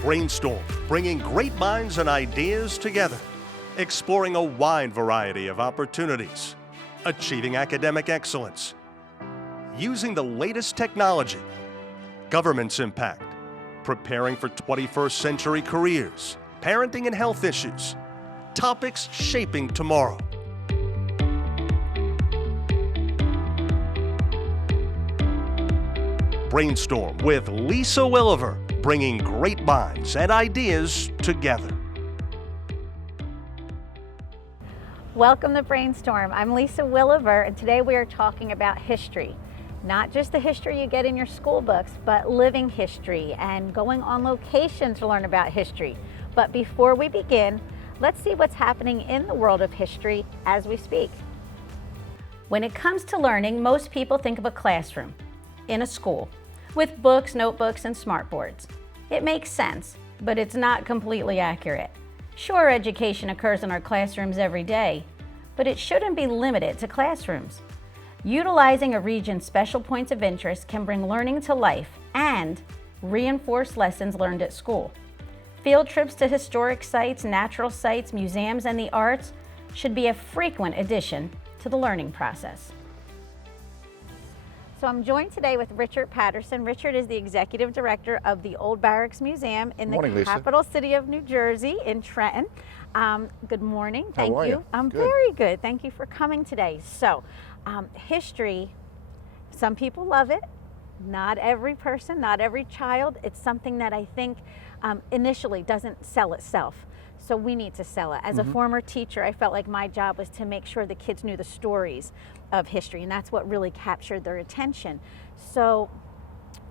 Brainstorm, bringing great minds and ideas together, exploring a wide variety of opportunities, achieving academic excellence, using the latest technology, government's impact, preparing for 21st century careers, parenting and health issues, topics shaping tomorrow. Brainstorm with Lisa Willever, bringing great minds and ideas together. Welcome to Brainstorm. I'm Lisa Willever, and today we are talking about history. Not just the history you get in your school books, but living history and going on location to learn about history. But before we begin, let's see what's happening in the world of history as we speak. When it comes to learning, most people think of a classroom in a school with books, notebooks, and smartboards. It makes sense, but it's not completely accurate. Sure, education occurs in our classrooms every day, but it shouldn't be limited to classrooms. Utilizing a region's special points of interest can bring learning to life and reinforce lessons learned at school. Field trips to historic sites, natural sites, museums, and the arts should be a frequent addition to the learning process. So I'm joined today with Richard Patterson. Richard is the Executive Director of the Old Barracks Museum in the capital city of New Jersey, in Trenton. Good morning. Thank you. I'm good. Very good. Thank you for coming today. So, history, some people love it. Not every person, not every child. It's something that I think initially doesn't sell itself. So we need to sell it. As a former teacher, I felt like my job was to make sure the kids knew the stories of history, and that's what really captured their attention. So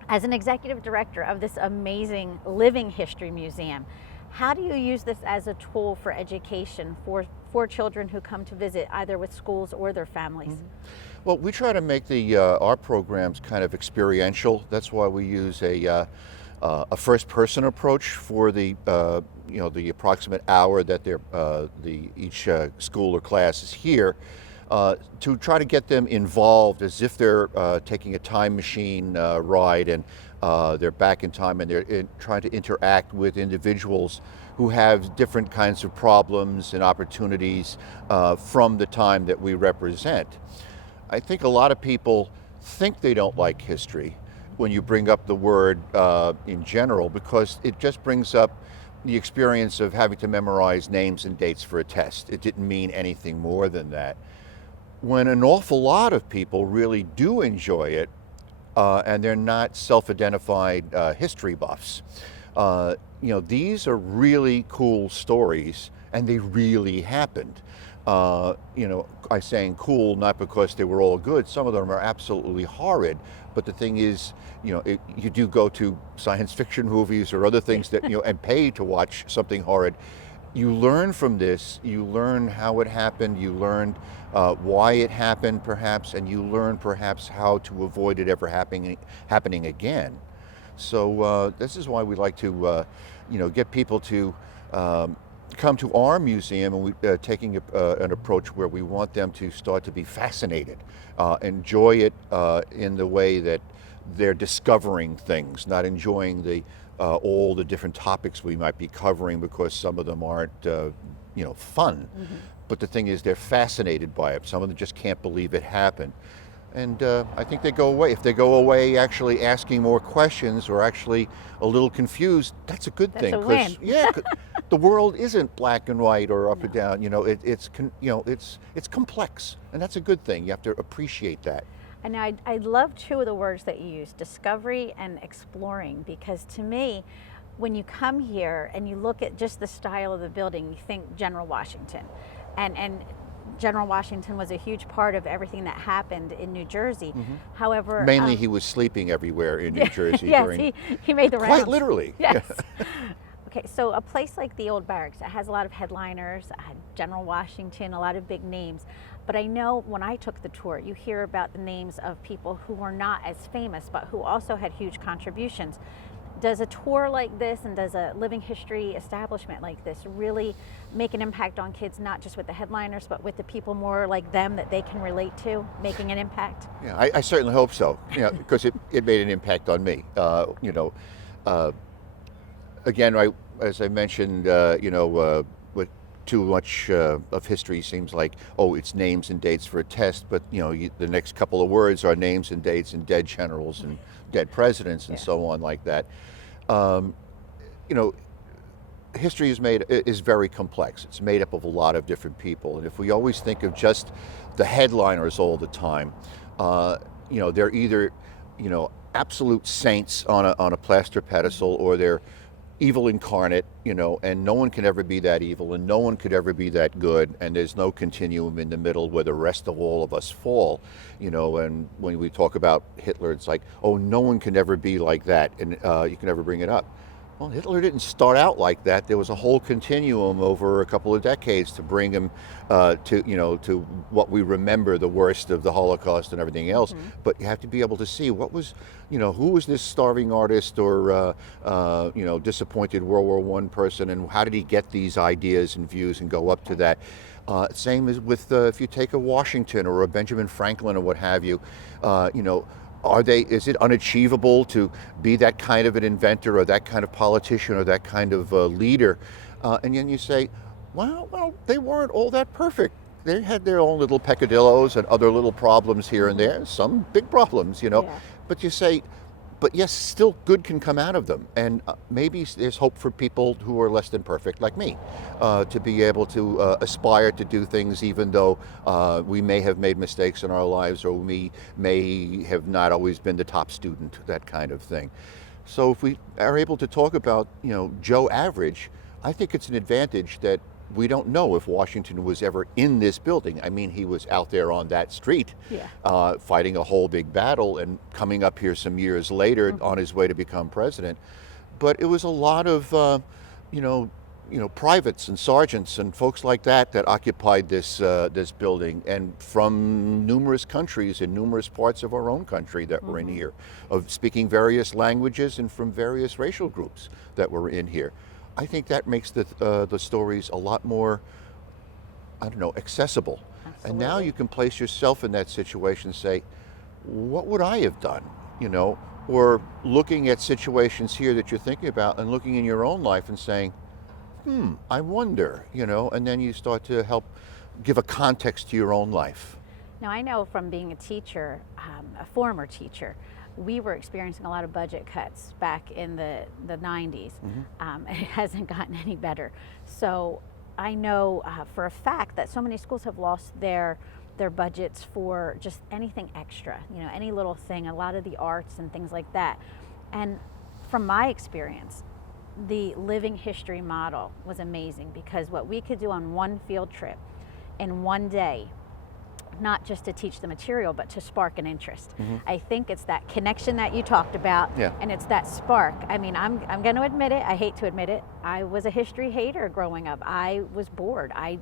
as an executive director of this amazing living history museum, how do you use this as a tool for education for children who come to visit, either with schools or their families? Well, we try to make our programs kind of experiential. That's why we use a first-person approach for the approximate hour that each school or class is here, to try to get them involved as if they're taking a time machine ride, and they're back in time, and they're trying to interact with individuals who have different kinds of problems and opportunities from the time that we represent. I think a lot of people think they don't like history when you bring up the word in general, because it just brings up the experience of having to memorize names and dates for a test. It didn't mean anything more than that. When an awful lot of people really do enjoy it, and they're not self-identified history buffs, these are really cool stories, and they really happened. I'm saying cool not because they were all good. Some of them are absolutely horrid. But the thing is, you do go to science fiction movies or other things that, and pay to watch something horrid. You learn from this. You learn how it happened. You learn why it happened, perhaps, and you learn perhaps how to avoid it ever happening again. So this is why we like to, get people to come to our museum, and we're taking an approach where we want them to start to be fascinated, enjoy it in the way that they're discovering things, not enjoying all the different topics we might be covering because some of them aren't fun. But the thing is, they're fascinated by it. Some of them just can't believe it happened. And I think they go away. If they go away actually asking more questions or actually a little confused, that's a good thing. That's a win. The world isn't black and white or up and down. It's complex, and that's a good thing. You have to appreciate that. And I love two of the words that you use, discovery and exploring, because to me, when you come here and you look at just the style of the building, you think General Washington. And General Washington was a huge part of everything that happened in New Jersey. However, mainly he was sleeping everywhere in New Jersey. Yes, he made the rounds. Quite literally. Yes. Okay, so a place like the Old Barracks, it has a lot of headliners, General Washington, a lot of big names. But I know when I took the tour, you hear about the names of people who were not as famous, but who also had huge contributions. Does a tour like this and does a living history establishment like this really make an impact on kids, not just with the headliners, but with the people more like them that they can relate to, making an impact? Yeah, I certainly hope so, because it made an impact on me. again, as I mentioned, with too much of history seems like, oh, it's names and dates for a test, but the next couple of words are names and dates and dead generals and dead presidents and so on like that. Um, you know, History is very complex. It's made up of a lot of different people, and if we always think of just the headliners all the time, they're either absolute saints on a plaster pedestal, or they're evil incarnate, and no one can ever be that evil and no one could ever be that good, and there's no continuum in the middle where the rest of all of us fall. And when we talk about Hitler, it's like, oh, no one can ever be like that, and you can never bring it up. Well, Hitler didn't start out like that. There was a whole continuum over a couple of decades to bring him to what we remember, the worst of the Holocaust and everything else. Mm-hmm. But you have to be able to see what was, who was this starving artist or disappointed World War I person, and how did he get these ideas and views and go up to that. Same as with if you take a Washington or a Benjamin Franklin or what have you, is it unachievable to be that kind of an inventor or that kind of politician or that kind of leader? And then you say, well, they weren't all that perfect. They had their own little peccadillos and other little problems here and there, some big problems, Yeah. But you say, but yes, still good can come out of them. And maybe there's hope for people who are less than perfect, like me, to be able to aspire to do things even though we may have made mistakes in our lives, or we may have not always been the top student, that kind of thing. So if we are able to talk about, Joe Average, I think it's an advantage that we don't know if Washington was ever in this building. I mean, he was out there on that street, fighting a whole big battle and coming up here some years later on his way to become president. But it was a lot of, privates and sergeants and folks like that occupied this building, and from numerous countries and numerous parts of our own country that were in here, of speaking various languages and from various racial groups that were in here. I think that makes the stories a lot more, accessible. Absolutely. And now you can place yourself in that situation and say, what would I have done? Or looking at situations here that you're thinking about and looking in your own life and saying, I wonder, and then you start to help give a context to your own life. Now, I know from being a teacher, a former teacher, we were experiencing a lot of budget cuts back in the 90s. Mm-hmm. It hasn't gotten any better. So I know for a fact that so many schools have lost their budgets for just anything extra, any little thing, a lot of the arts and things like that. And from my experience, the living history model was amazing, because what we could do on one field trip in one day, not just to teach the material, but to spark an interest. Mm-hmm. I think it's that connection that you talked about, and it's that spark. I mean, I'm going to admit it. I hate to admit it. I was a history hater growing up. I was bored. I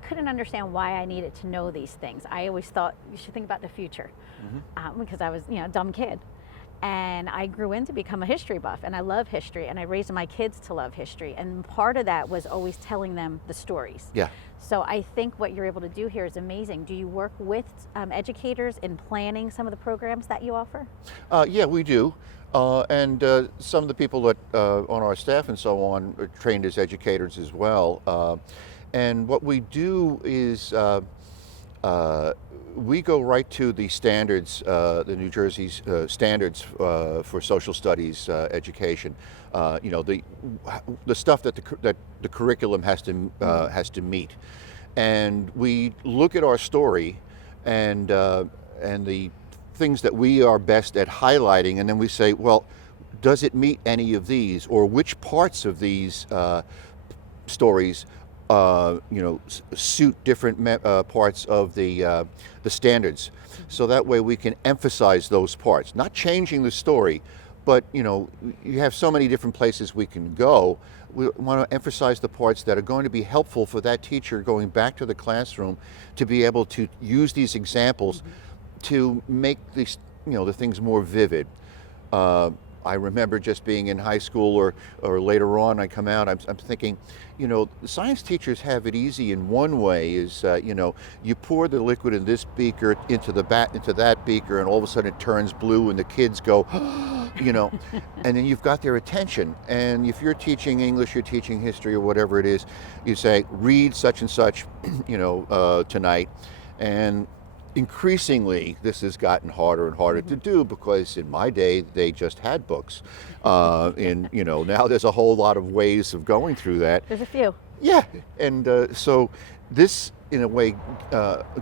couldn't understand why I needed to know these things. I always thought you should think about the future, because I was, a dumb kid. And I grew in to become a history buff, and I love history, and I raised my kids to love history. And part of that was always telling them the stories. Yeah. So I think what you're able to do here is amazing. Do you work with educators in planning some of the programs that you offer? Yeah, we do. And some of the people that on our staff and so on are trained as educators as well. And what we do is we go right to the standards, the New Jersey's standards for social studies education. The stuff that the curriculum has to meet, and we look at our story and the things that we are best at highlighting, and then we say, well, does it meet any of these, or which parts of these stories suit different parts of the standards, so that way we can emphasize those parts, not changing the story, but you have so many different places we can go. We want to emphasize the parts that are going to be helpful for that teacher going back to the classroom to be able to use these examples to make these the things more vivid. I remember just being in high school or later on I come out, I'm thinking, you know, the science teachers have it easy in one way is, you know, you pour the liquid in this beaker into that beaker and all of a sudden it turns blue and the kids go, you know, and then you've got their attention. And if you're teaching English, you're teaching history or whatever it is, you say, read such and such, you know, tonight. And increasingly, this has gotten harder and harder to do because in my day, they just had books. And, you know, now there's a whole lot of ways of going through that. There's a few. Yeah, and so this, in a way,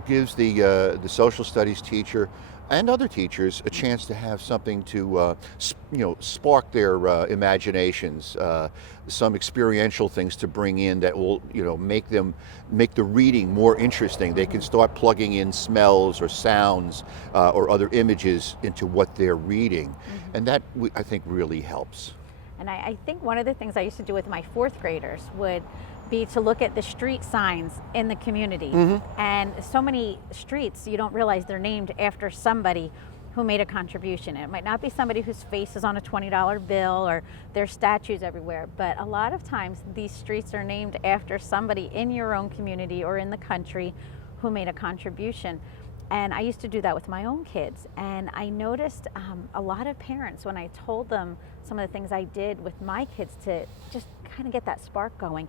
gives the social studies teacher and other teachers a chance to have something to, you know, spark their imaginations, some experiential things to bring in that will, you know, make the reading more interesting. They can start plugging in smells or sounds or other images into what they're reading, and that I think really helps. And I think one of the things I used to do with my fourth graders would be to look at the street signs in the community. And so many streets, you don't realize they're named after somebody who made a contribution. It might not be somebody whose face is on a $20 bill or there's statues everywhere, but a lot of times these streets are named after somebody in your own community or in the country who made a contribution. And I used to do that with my own kids. And I noticed a lot of parents, when I told them some of the things I did with my kids to just kind of get that spark going,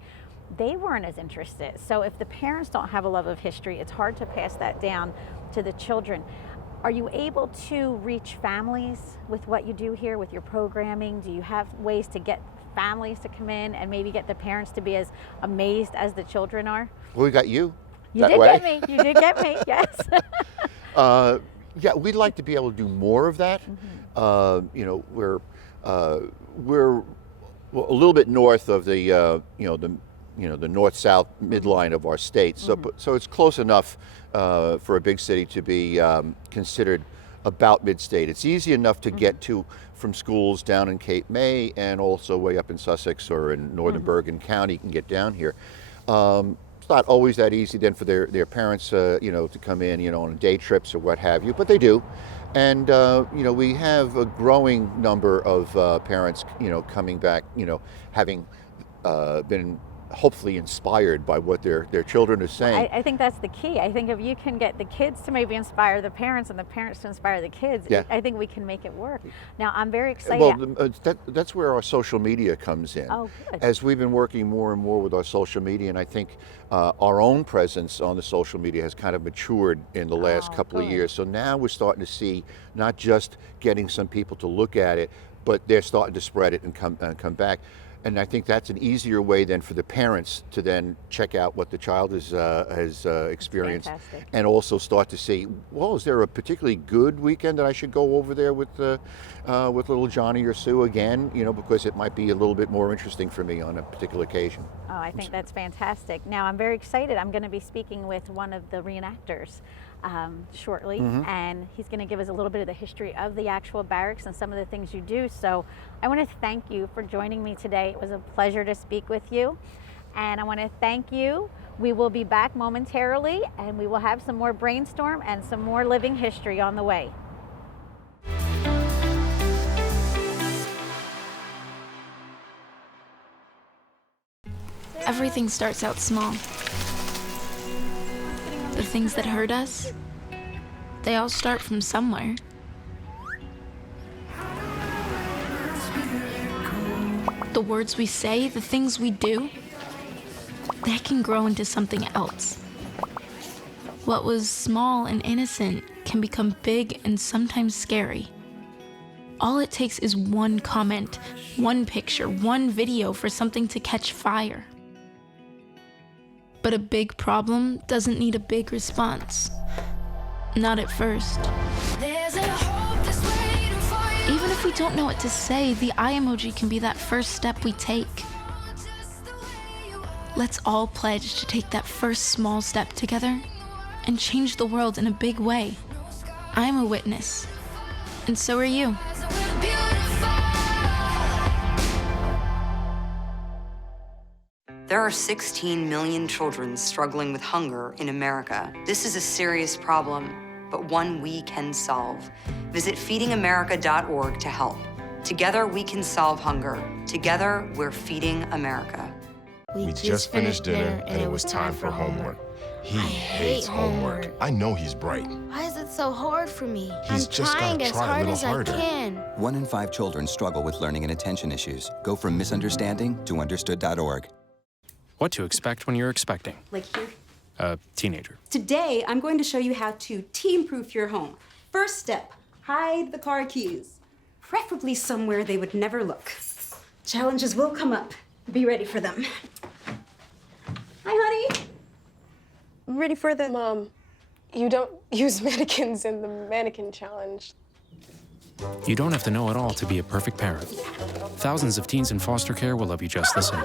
they weren't as interested. So if the parents don't have a love of history, it's hard to pass that down to the children. Are you able to reach families with what you do here, with your programming? Do you have ways to get families to come in and maybe get the parents to be as amazed as the children are? Well, we got you. You did get me. You did get me. Yes. Yeah, we'd like to be able to do more of that. You know, we're well, a little bit north of the the north-south midline of our state. So it's close enough for a big city to be considered about mid-state. It's easy enough to get to from schools down in Cape May and also way up in Sussex or in northern Bergen County. You can get down here. It's not always that easy then for their parents, you know, to come in, you know, on day trips or what have you, but they do. And, you know, we have a growing number of parents, you know, coming back, you know, having been hopefully inspired by what their children are saying. I think that's the key. I think if you can get the kids to maybe inspire the parents and the parents to inspire the kids, I think we can make it work. Now, I'm very excited. Well, that's where our social media comes in. Oh, good. As we've been working more and more with our social media, and I think our own presence on the social media has kind of matured in the last couple of years. So now we're starting to see not just getting some people to look at it, but they're starting to spread it and come back. And I think that's an easier way then for the parents to then check out what the child has experienced, and also start to see, well, is there a particularly good weekend that I should go over there with little Johnny or Sue again? You know, because it might be a little bit more interesting for me on a particular occasion. Oh, I think that's fantastic. Now, I'm very excited. I'm going to be speaking with one of the reenactors shortly, and he's going to give us a little bit of the history of the actual barracks and some of the things you do. So I want to thank you for joining me today. It was a pleasure to speak with you, and I want to thank you. We will be back momentarily, and we will have some more brainstorm and some more living history on the way. Everything starts out small. The things that hurt us, they all start from somewhere. The words we say, the things we do, they can grow into something else. What was small and innocent can become big and sometimes scary. All it takes is one comment, one picture, one video for something to catch fire. But a big problem doesn't need a big response. Not at first. Even if we don't know what to say, the eye emoji can be that first step we take. Let's all pledge to take that first small step together and change the world in a big way. I'm a witness, and so are you. There are 16 million children struggling with hunger in America. This is a serious problem, but one we can solve. Visit feedingamerica.org to help. Together we can solve hunger. Together we're feeding America. We just finished dinner and it was time for homework. He hates homework. I know he's bright. Why is it so hard for me? He's I'm just trying gotta as try a hard little as harder. I can. 1 in 5 children struggle with learning and attention issues. Go from misunderstanding to understood.org. What to expect when you're expecting. Like here. A teenager. Today, I'm going to show you how to teen-proof your home. First step, hide the car keys. Preferably somewhere they would never look. Challenges will come up. Be ready for them. Hi, honey. Ready for the... Mom, you don't use mannequins in the mannequin challenge. You don't have to know it all to be a perfect parent. Thousands of teens in foster care will love you just the same.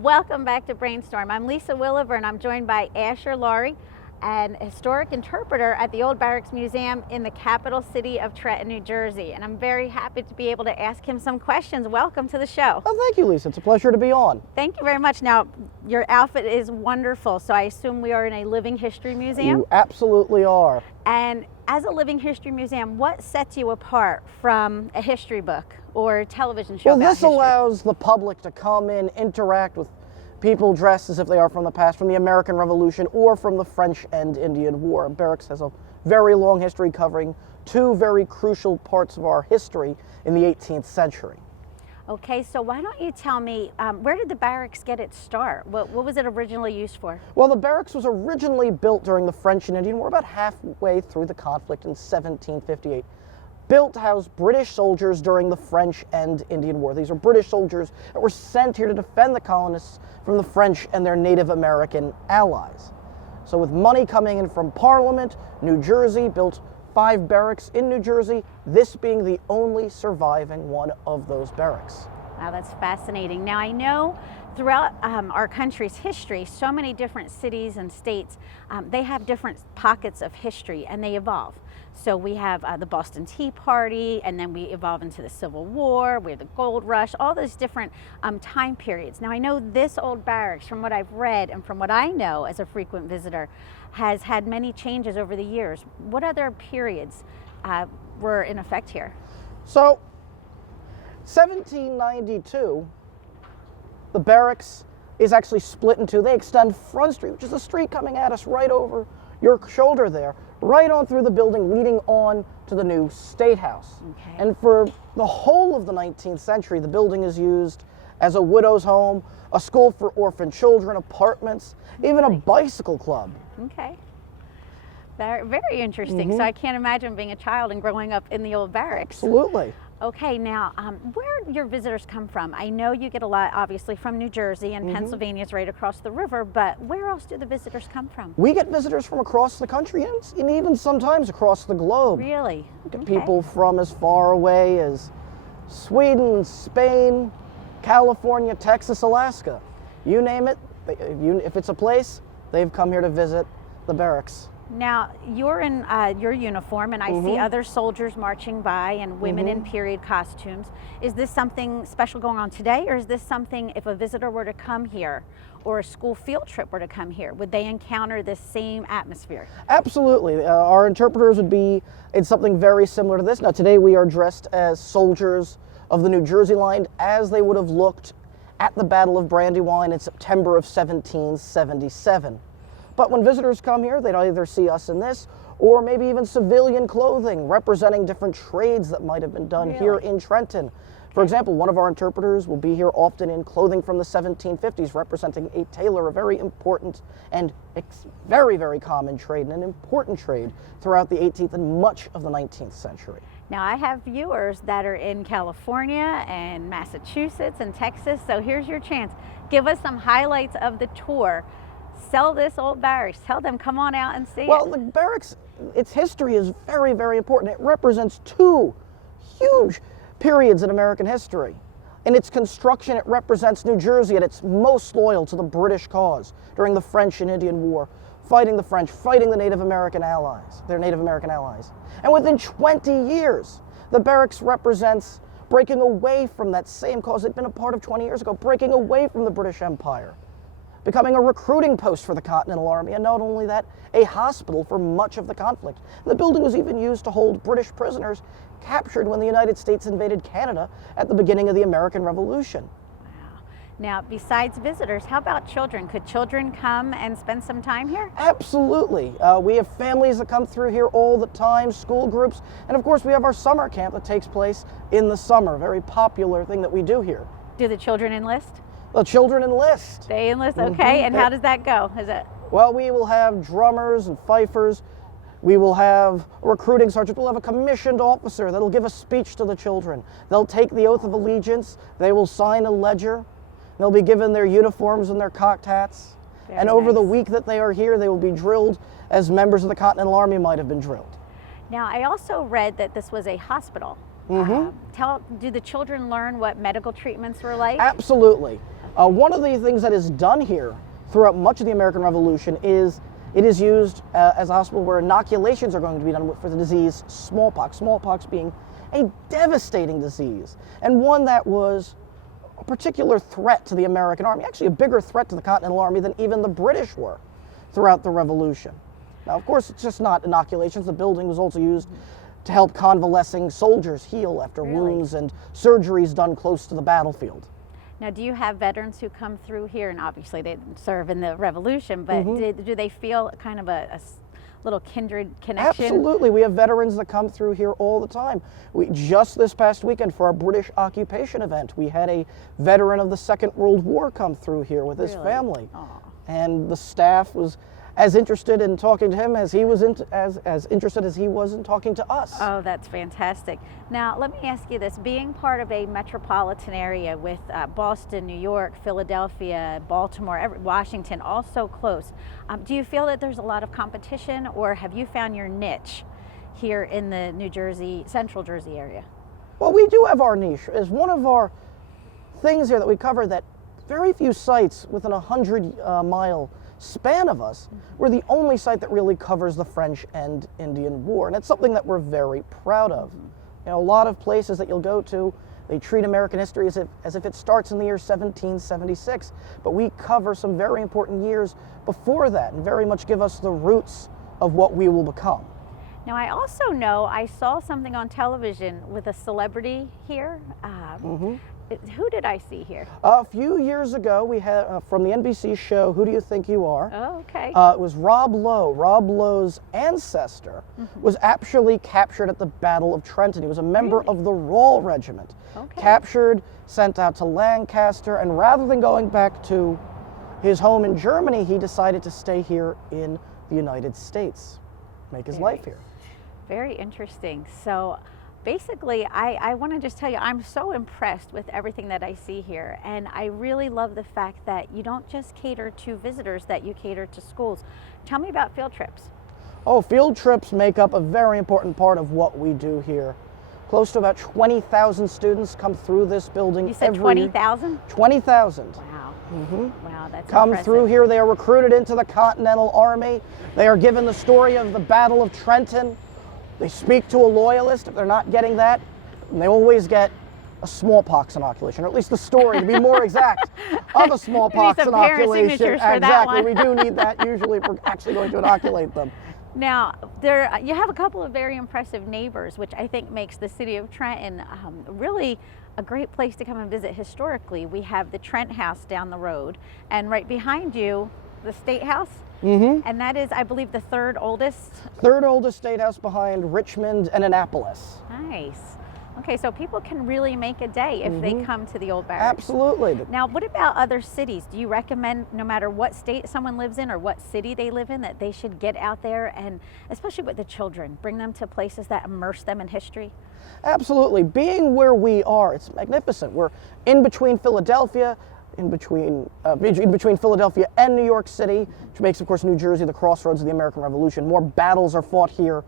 Welcome back to Brainstorm. I'm Lisa Willever, and I'm joined by Asher Laurie, an historic interpreter at the Old Barracks Museum in the capital city of Trenton, New Jersey. And I'm very happy to be able to ask him some questions. Welcome to the show. Oh, thank you, Lisa. It's a pleasure to be on. Thank you very much. Now, your outfit is wonderful, so I assume we are in a living history museum? You absolutely are. And as a living history museum, what sets you apart from a history book or television show? Well, about this history? allows the public to come in, interact with people dressed as if they are from the past, from the American Revolution or from the French and Indian War. Barracks has a very long history covering two very crucial parts of our history in the 18th century. Okay, so why don't you tell me, where did the barracks get its start? What was it originally used for? Well, the barracks was originally built during the French and Indian War, about halfway through the conflict in 1758. Built to house British soldiers during the French and Indian War. These are British soldiers that were sent here to defend the colonists from the French and their Native American allies. So with money coming in from Parliament, New Jersey built 5 barracks in New Jersey, this being the only surviving one of those barracks. Wow, that's fascinating. Now, I know throughout our country's history, so many different cities and states, they have different pockets of history and they evolve. So we have the Boston Tea Party, and then we evolve into the Civil War, we have the Gold Rush, all those different time periods. Now, I know this old barracks, from what I've read and from what I know as a frequent visitor, has had many changes over the years. What other periods were in effect here? So, 1792, the barracks is actually split in two. They extend Front Street, which is a street coming at us right over your shoulder there, right on through the building leading on to the new State House. Okay. And for the whole of the 19th century, the building is used as a widow's home, a school for orphan children, apartments, even a bicycle club. Okay. Very, very interesting. So I can't imagine being a child and growing up in the old barracks. Absolutely. Okay, now, where do your visitors come from? I know you get a lot, obviously, from New Jersey, and Pennsylvania's right across the river, but where else do the visitors come from? We get visitors from across the country and even sometimes across the globe. Really? We get people from as far away as Sweden, Spain, California, Texas, Alaska. You name it, if it's a place, they've come here to visit the barracks. Now, you're in your uniform, and I see other soldiers marching by and women in period costumes. Is this something special going on today, or is this something, if a visitor were to come here or a school field trip were to come here, would they encounter this same atmosphere? Absolutely. Our interpreters would be in something very similar to this. Now, today we are dressed as soldiers of the New Jersey line as they would have looked at the Battle of Brandywine in September of 1777. But when visitors come here, they'd either see us in this or maybe even civilian clothing representing different trades that might have been done here in Trenton. For example, one of our interpreters will be here often in clothing from the 1750s representing a tailor, a very important and very, very common trade and an important trade throughout the 18th and much of the 19th century. Now, I have viewers that are in California and Massachusetts and Texas, so here's your chance. Give us some highlights of the tour. Sell this old barracks. Tell them, come on out and see it. Well, the barracks, its history is very, very important. It represents two huge periods in American history. In its construction, it represents New Jersey at its most loyal to the British cause during the French and Indian War, fighting the French, fighting the Native American allies, their Native American allies. And within 20 years, the barracks represents breaking away from that same cause it'd been a part of 20 years ago, breaking away from the British Empire, becoming a recruiting post for the Continental Army, and not only that, a hospital for much of the conflict. The building was even used to hold British prisoners captured when the United States invaded Canada at the beginning of the American Revolution. Now, besides visitors, how about children? Could children come and spend some time here? Absolutely. We have families that come through here all the time, school groups, and of course we have our summer camp that takes place in the summer, a very popular thing that we do here. Do the children enlist? The children enlist. They enlist, okay. And how does that go? Is it? Well, we will have drummers and fifers. We will have a recruiting sergeant. We'll have a commissioned officer that'll give a speech to the children. They'll take the oath of allegiance. They will sign a ledger. They'll be given their uniforms and their cocked hats. And over the week that they are here, they will be drilled as members of the Continental Army might have been drilled. Now, I also read that this was a hospital. Do the children learn what medical treatments were like? Absolutely. One of the things that is done here throughout much of the American Revolution is it is used as a hospital where inoculations are going to be done for the disease smallpox. Smallpox being a devastating disease, and one that was a particular threat to the American Army, actually a bigger threat to the Continental Army than even the British were throughout the Revolution. Now, of course, it's just not inoculations. The building was also used to help convalescing soldiers heal after wounds and surgeries done close to the battlefield. Now, do you have veterans who come through here, and obviously they serve in the Revolution, but do they feel kind of a little kindred connection? Absolutely. We have veterans that come through here all the time. Just this past weekend for our British occupation event, we had a veteran of the Second World War come through here with his family. And the staff was as interested in talking to him as he was as interested as he was in talking to us. Oh, that's fantastic. Now, let me ask you this. Being part of a metropolitan area with Boston, New York, Philadelphia, Baltimore, Washington, all so close, do you feel that there's a lot of competition, or have you found your niche here in the New Jersey, Central Jersey area? Well, we do have our niche. As one of our things here that we cover, that very few sites within a 100-mile span of us, we're the only site that really covers the French and Indian War, and it's something that we're very proud of. You know, a lot of places that you'll go to, they treat American history as if it starts in the year 1776, but we cover some very important years before that and very much give us the roots of what we will become. Now, I also know I saw something on television with a celebrity here. Who did I see here? A few years ago, we had from the NBC show, Who Do You Think You Are? Oh, okay. It was Rob Lowe. Rob Lowe's ancestor was actually captured at the Battle of Trenton. He was a member of the Royal Regiment. Captured, sent out to Lancaster, and rather than going back to his home in Germany, he decided to stay here in the United States, make his life here. Very interesting. So basically, I want to just tell you, I'm so impressed with everything that I see here, and I really love the fact that you don't just cater to visitors, that you cater to schools. Tell me about field trips. Oh, field trips make up a very important part of what we do here. Close to about 20,000 students come through this building every year. You said 20,000? 20,000. Wow. Wow, that's Come impressive. through here, they are recruited into the Continental Army. They are given the story of the Battle of Trenton. They speak to a loyalist. If they're not getting that, they always get a smallpox inoculation, or at least the story, to be more exact, of a smallpox inoculation. Exactly, we do need that usually if we're actually going to inoculate them. Now, you have a couple of very impressive neighbors, which I think makes the city of Trenton really a great place to come and visit historically. We have the Trent House down the road, and right behind you, the State House. And that is, I believe, the third oldest State House behind Richmond and Annapolis. Nice. Okay, so people can really make a day if they come to the old barracks. Absolutely. Now, what about other cities? Do you recommend, no matter what state someone lives in or what city they live in, that they should get out there and, especially with the children, bring them to places that immerse them in history? Absolutely. Being where we are, it's magnificent. We're in between Philadelphia, in between Philadelphia and New York City, which makes, of course, New Jersey the crossroads of the American Revolution. More battles are fought here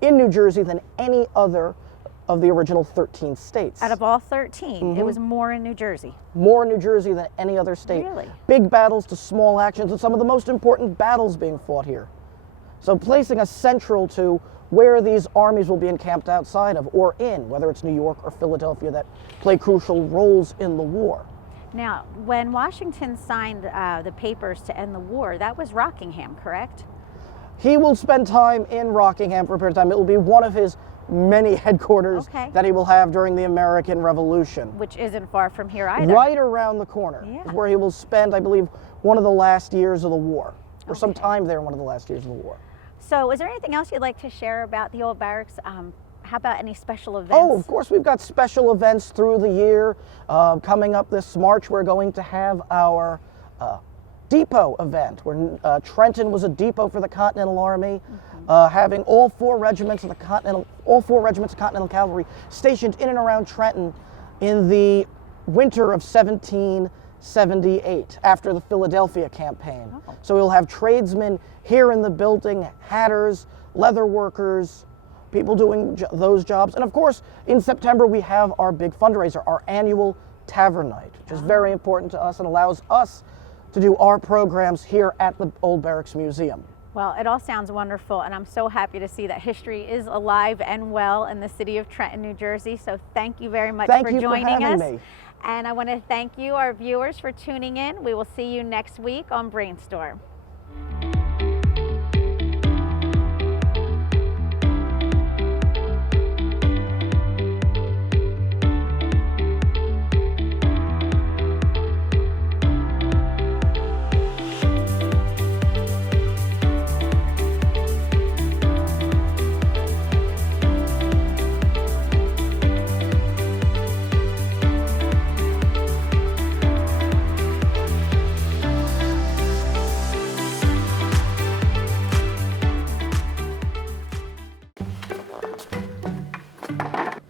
in New Jersey than any other of the original 13 states. Out of all 13, it was more in New Jersey. More in New Jersey than any other state. Really? Big battles to small actions, and some of the most important battles being fought here. So placing us central to where these armies will be encamped outside of or in, whether it's New York or Philadelphia, that play crucial roles in the war. Now, when Washington signed the papers to end the war, that was Rockingham, correct? He will spend time in Rockingham for a period of time. It will be one of his many headquarters that he will have during the American Revolution. Which isn't far from here either. Right around the corner is where he will spend, I believe, one of the last years of the war, or some time there in one of the last years of the war. So is there anything else you'd like to share about the old barracks? How about any special events? Oh, of course, we've got special events through the year. Coming up this March, we're going to have our depot event, where Trenton was a depot for the Continental Army, having all four regiments of Continental Cavalry stationed in and around Trenton in the winter of 1778, after the Philadelphia campaign. So we'll have tradesmen here in the building, hatters, leather workers, people doing those jobs. And of course, in September, we have our big fundraiser, our annual Tavern Night, which is very important to us and allows us to do our programs here at the Old Barracks Museum. Well, it all sounds wonderful, and I'm so happy to see that history is alive and well in the city of Trenton, New Jersey. So thank you very much for joining us. Me. And I want to thank you, our viewers, for tuning in. We will see you next week on Brainstorm.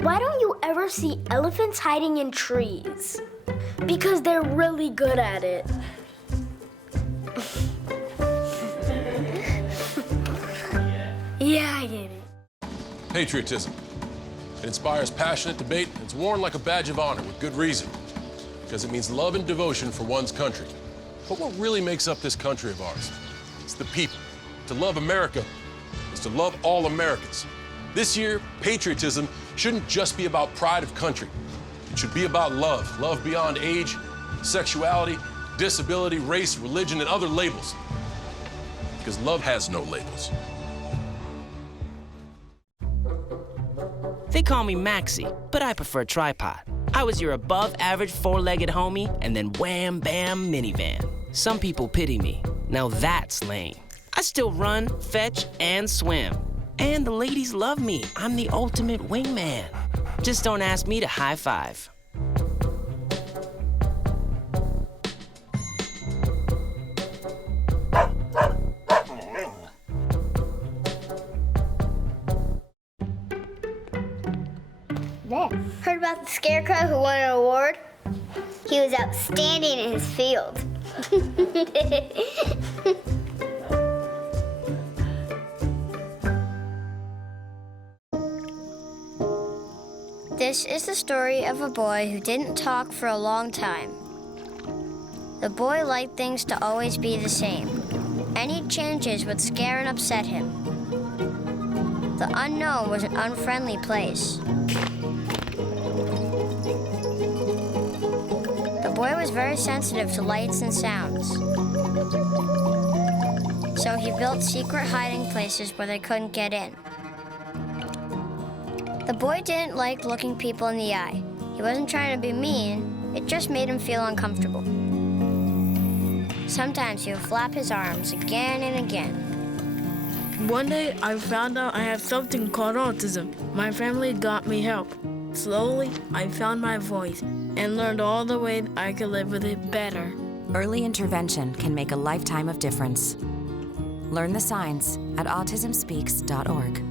Why don't you ever see elephants hiding in trees? Because they're really good at it. Yeah, I get it. Patriotism. It inspires passionate debate, and it's worn like a badge of honor with good reason. Because it means love and devotion for one's country. But what really makes up this country of ours? It's the people. To love America is to love all Americans. This year, patriotism shouldn't just be about pride of country. It should be about love. Love beyond age, sexuality, disability, race, religion, and other labels. Because love has no labels. They call me Maxie, but I prefer tripod. I was your above-average four-legged homie, and then wham, bam, minivan. Some people pity me. Now that's lame. I still run, fetch, and swim. And the ladies love me. I'm the ultimate wingman. Just don't ask me to high five. Heard about the scarecrow who won an award? He was outstanding in his field. This is the story of a boy who didn't talk for a long time. The boy liked things to always be the same. Any changes would scare and upset him. The unknown was an unfriendly place. The boy was very sensitive to lights and sounds. So he built secret hiding places where they couldn't get in. The boy didn't like looking people in the eye. He wasn't trying to be mean, it just made him feel uncomfortable. Sometimes he would flap his arms again and again. One day, I found out I have something called autism. My family got me help. Slowly, I found my voice and learned all the ways I could live with it better. Early intervention can make a lifetime of difference. Learn the signs at autismspeaks.org.